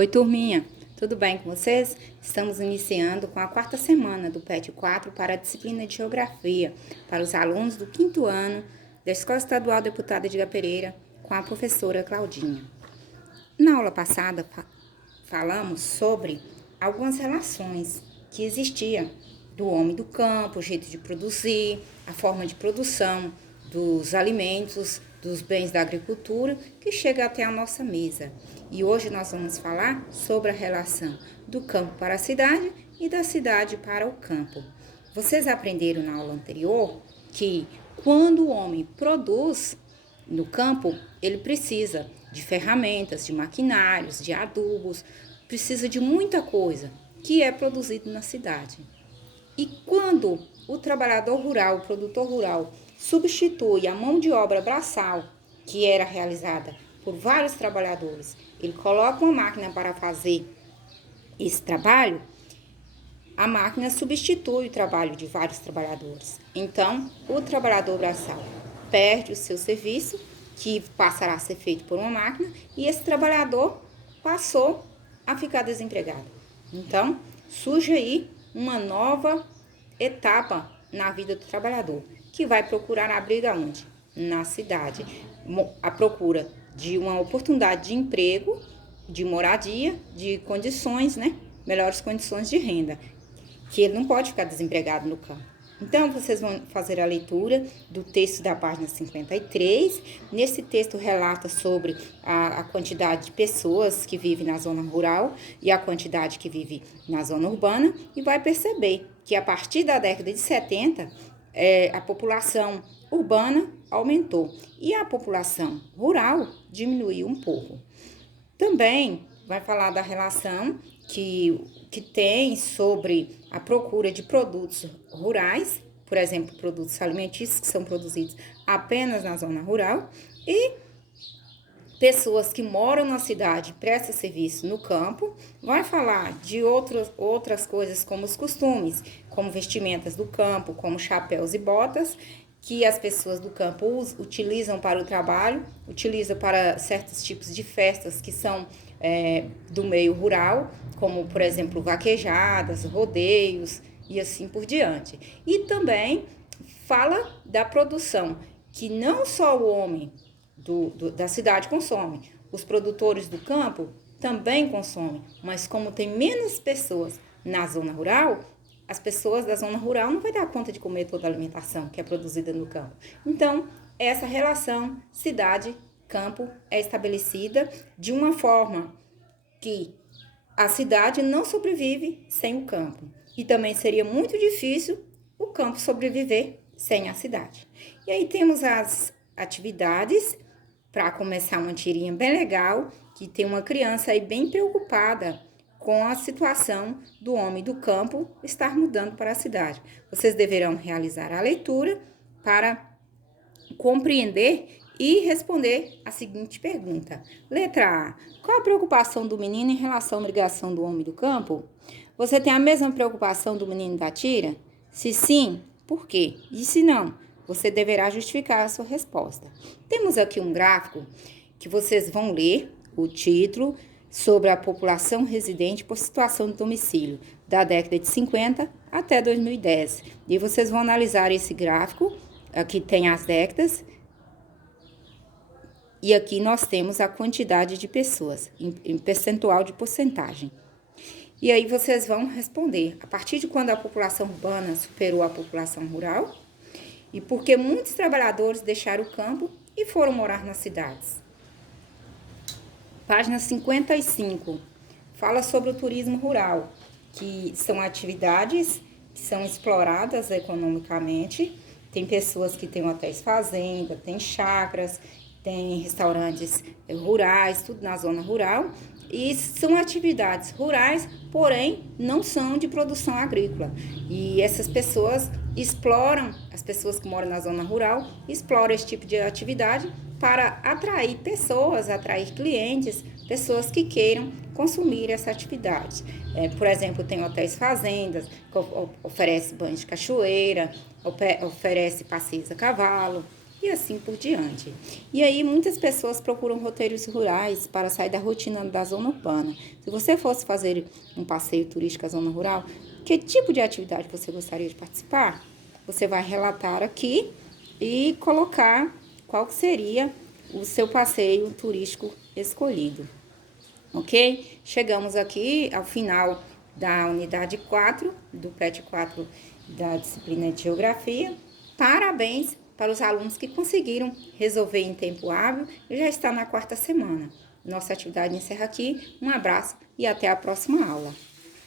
Oi, turminha, tudo bem com vocês? Estamos iniciando com a quarta semana do PET 4 para a disciplina de Geografia, para os alunos do quinto ano da Escola Estadual Deputada Edgar Pereira, com a professora Claudinha. Na aula passada, falamos sobre algumas relações que existiam do homem do campo, o jeito de produzir, a forma de produção dos alimentos, dos bens da agricultura que chega até a nossa mesa. E hoje nós vamos falar sobre a relação do campo para a cidade e da cidade para o campo. Vocês aprenderam na aula anterior que quando o homem produz no campo, ele precisa de ferramentas, de maquinários, de adubos, precisa de muita coisa que é produzido na cidade. E quando o trabalhador rural, o produtor rural, substitui a mão de obra braçal, que era realizada por vários trabalhadores, ele coloca uma máquina para fazer esse trabalho, a máquina substitui o trabalho de vários trabalhadores. Então, o trabalhador braçal perde o seu serviço, que passará a ser feito por uma máquina, e esse trabalhador passou a ficar desempregado. Então, surge aí uma nova etapa na vida do trabalhador, que vai procurar abrigo aonde? Na cidade. A procura de uma oportunidade de emprego, de moradia, de condições, melhores condições de renda, que ele não pode ficar desempregado no campo. Então, vocês vão fazer a leitura do texto da página 53. Nesse texto relata sobre a quantidade de pessoas que vivem na zona rural e a quantidade que vive na zona urbana, e vai perceber que a partir da década de 70, a população urbana aumentou e a população rural diminuiu um pouco. Também vai falar da relação que tem sobre a procura de produtos rurais, por exemplo, produtos alimentícios que são produzidos apenas na zona rural, e pessoas que moram na cidade e prestam serviço no campo. Vai falar de outras coisas como os costumes, como vestimentas do campo, como chapéus e botas, que as pessoas do campo utilizam para o trabalho, utilizam para certos tipos de festas que são do meio rural, como, por exemplo, vaquejadas, rodeios e assim por diante. E também fala da produção, que não só o homem da cidade consome, os produtores do campo também consomem, mas como tem menos pessoas na zona rural, as pessoas da zona rural não vai dar conta de comer toda a alimentação que é produzida no campo. Então, essa relação cidade-campo é estabelecida de uma forma que a cidade não sobrevive sem o campo. E também seria muito difícil o campo sobreviver sem a cidade. E aí temos as atividades, para começar uma tirinha bem legal, que tem uma criança aí bem preocupada com a situação do homem do campo estar mudando para a cidade. Vocês deverão realizar a leitura para compreender e responder a seguinte pergunta. Letra A. Qual a preocupação do menino em relação à obrigação do homem do campo? Você tem a mesma preocupação do menino da tira? Se sim, por quê? E se não, você deverá justificar a sua resposta. Temos aqui um gráfico que vocês vão ler o título sobre a população residente por situação de domicílio, da década de 50 até 2010. E vocês vão analisar esse gráfico, aqui tem as décadas, e aqui nós temos a quantidade de pessoas, em percentual de porcentagem. E aí vocês vão responder, a partir de quando a população urbana superou a população rural, e porque muitos trabalhadores deixaram o campo e foram morar nas cidades. Página 55, fala sobre o turismo rural, que são atividades que são exploradas economicamente. Tem pessoas que têm hotéis fazenda, tem chácaras, tem restaurantes rurais, tudo na zona rural. E são atividades rurais, porém não são de produção agrícola. E essas pessoas exploram, as pessoas que moram na zona rural, exploram esse tipo de atividade para atrair pessoas, atrair clientes, pessoas que queiram consumir essa atividade. Por exemplo, tem hotéis fazendas, que oferece banho de cachoeira, oferece passeios a cavalo, e assim por diante. E aí muitas pessoas procuram roteiros rurais para sair da rotina da zona urbana. Se você fosse fazer um passeio turístico à zona rural, que tipo de atividade você gostaria de participar? Você vai relatar aqui e colocar qual seria o seu passeio turístico escolhido. Ok? Chegamos aqui ao final da unidade 4, do PET 4 da disciplina de Geografia. Parabéns para os alunos que conseguiram resolver em tempo hábil e já está na quarta semana. Nossa atividade encerra aqui. Um abraço e até a próxima aula.